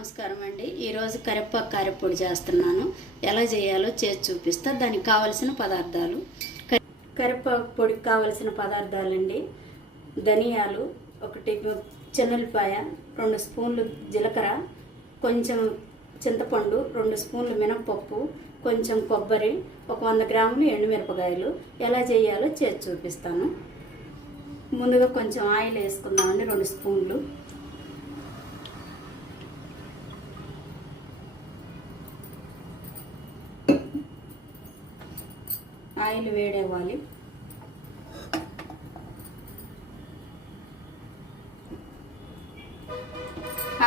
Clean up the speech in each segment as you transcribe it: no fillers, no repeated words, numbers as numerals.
నమస్కారం అండి. ఈరోజు కరివేపాకు కారపొడి చేస్తున్నాను. ఎలా చేయాలో చేసి చూపిస్తా. దానికి కావలసిన పదార్థాలు: కరివేపాకు పొడికి కావలసిన పదార్థాలండి: ధనియాలు, ఒకటి చెన్నులపాయ, 2 స్పూన్లు జీలకర్ర, కొంచెం చింతపండు, 2 స్పూన్లు మినపప్పు, కొంచెం కొబ్బరి, ఒక 100 గ్రాములు ఎండుమిరపకాయలు. ఎలా చేయాలో చేసి చూపిస్తాను. ముందుగా కొంచెం ఆయిల్ వేసుకుందామండి, 2 స్పూన్లు. ఆయిల్ వేడవ్వాలి.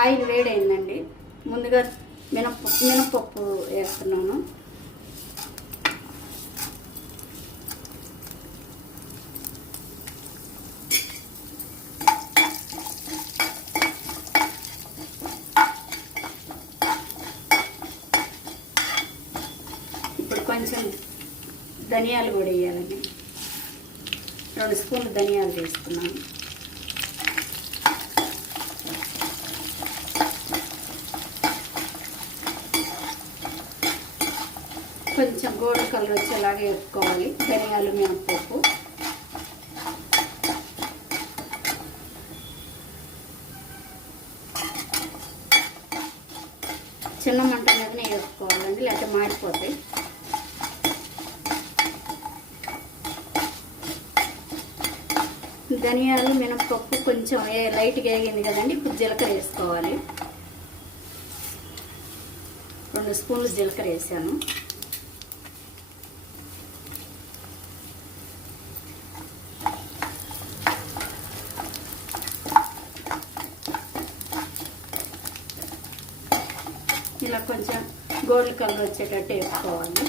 ఆయిల్ వేడైందండి. ముందుగా మినపప్పు వేస్తున్నాను. ఇప్పుడు కొంచెం ధనియాలు కూడా వేయాలండి. 2 స్పూన్లు ధనియాలు వేసుకున్నాను. కొంచెం గోల్డ్ కలర్ వచ్చేలాగా వేసుకోవాలి ధనియాలు, మినపప్పు. చిన్న మంట మీదనే వేసుకోవాలండి, లేకపోతే మాడిపోతాయి. ధనియాలు, మినపప్పు కొంచెం లైట్గా వేగింది కదండి. ఇప్పుడు జీలకర్ర వేసుకోవాలి. 2 స్పూన్లు జీలకర్ర వేసాను. ఇలా కొంచెం గోల్డ్ కలర్ వచ్చేటట్టు వేసుకోవాలి.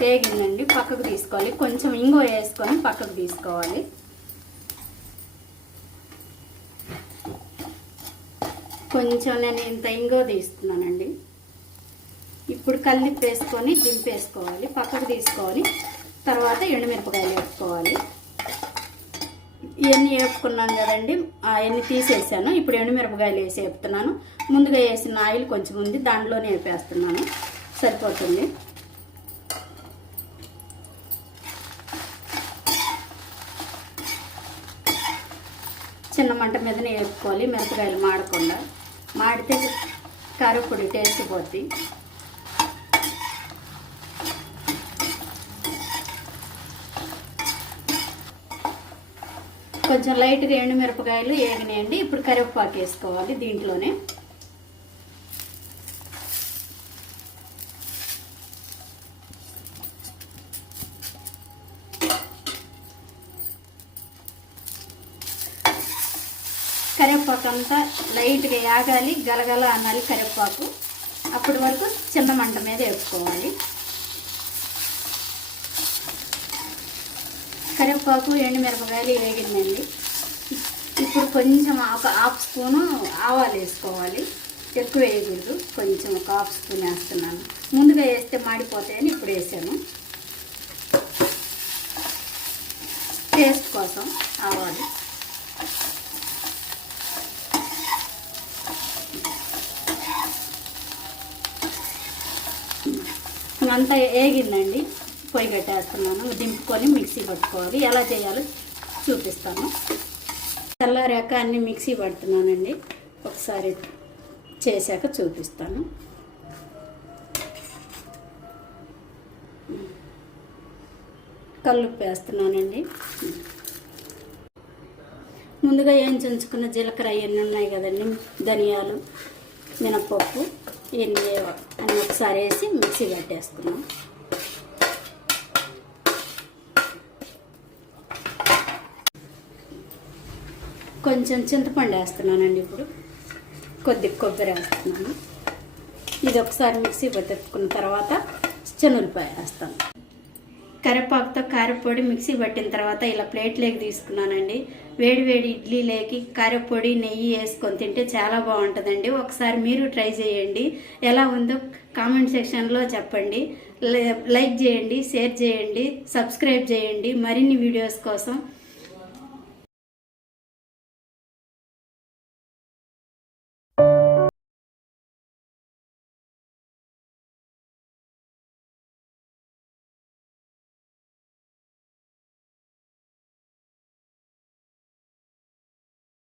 వేగిందండి, పక్కకు తీసుకోవాలి. కొంచెం ఇంగువ వేసుకొని పక్కకు తీసుకోవాలి. కొంచెం నేను ఇంత ఇంగువ తీస్తున్నానండి. ఇప్పుడు కల్లిప్పు వేసుకొని దింపేసుకోవాలి, పక్కకు తీసుకోవాలి. తర్వాత ఎండుమిరపకాయలు వేసుకోవాలి. ఇవన్నీ వేపుకున్నాను కదండి, అవన్నీ తీసేసాను. ఇప్పుడు ఎండుమిరపకాయలు వేసి వేపుతున్నాను. ముందుగా వేసిన ఆయిల్ కొంచెం ఉంది, దాంట్లోనే వేపేస్తున్నాను. సరిపోతుంది. చిన్న మంట మీదనే వేపుకోవాలి, మిరపకాయలు మాడకుండా. మాడితే కారపొడి టేస్ట్ పోద్ది. కొంచెం లైట్గా ఎండుమిరపకాయలు వేగినాయండి. ఇప్పుడు కరివేపాకు వేసుకోవాలి దీంట్లోనే. కరివేపాకు అంతా లైట్గా యాగాలి, గలగల అనాలి కరివేపాకు. అప్పటి వరకు చిన్న మంట మీద వేసుకోవాలి. కరివేపాకు, ఎండుమిరపకాయలు వేగిందండి. ఇప్పుడు కొంచెం ఒక 1/2 స్పూను ఆవాలు వేసుకోవాలి. ఎక్కువ వేయకూడదు, కొంచెం ఒక 1/2 స్పూన్ వేస్తున్నాను. ముందుగా వేస్తే మాడిపోతాయని ఇప్పుడు వేసాను. టేస్ట్ కోసం ఆవాలు. అంతా వేగిందండి. పొయ్యి కట్టేస్తున్నాను. దింపుకొని మిక్సీ పట్టుకోవాలి. ఎలా చేయాలో చూపిస్తాను. చల్లారాక అన్నీ మిక్సీ పడుతున్నానండి. ఒకసారి చేశాక చూపిస్తాను. కల్లుప్పు వేస్తున్నానండి. ముందుగా చుంచుకున్న జీలకర్ర అవన్నీ ఉన్నాయి కదండి, ధనియాలు, మినపప్పు, ఇవన్నీ అన్నీ ఒకసారి వేసి మిక్సీ కట్టేసుకున్నాం. కొంచెం చింతపండు వేస్తున్నానండి. ఇప్పుడు కొద్ది కొబ్బరి వేస్తున్నాను. ఇది ఒకసారి మిక్సీ పట్టుకున్న తర్వాత చెన్నులపాయ వేస్తాను. కరివేపాకుతో కారపొడి మిక్సీ పట్టిన తర్వాత ఇలా ప్లేట్లోకి తీసుకున్నానండి. వేడి వేడి ఇడ్లీలోకి కారపొడి, నెయ్యి వేసుకొని తింటే చాలా బాగుంటుందండి. ఒకసారి మీరు ట్రై చేయండి. ఎలా ఉందో కామెంట్ సెక్షన్లో చెప్పండి. లైక్ చేయండి, షేర్ చేయండి, సబ్స్క్రైబ్ చేయండి మరిన్ని వీడియోస్ కోసం.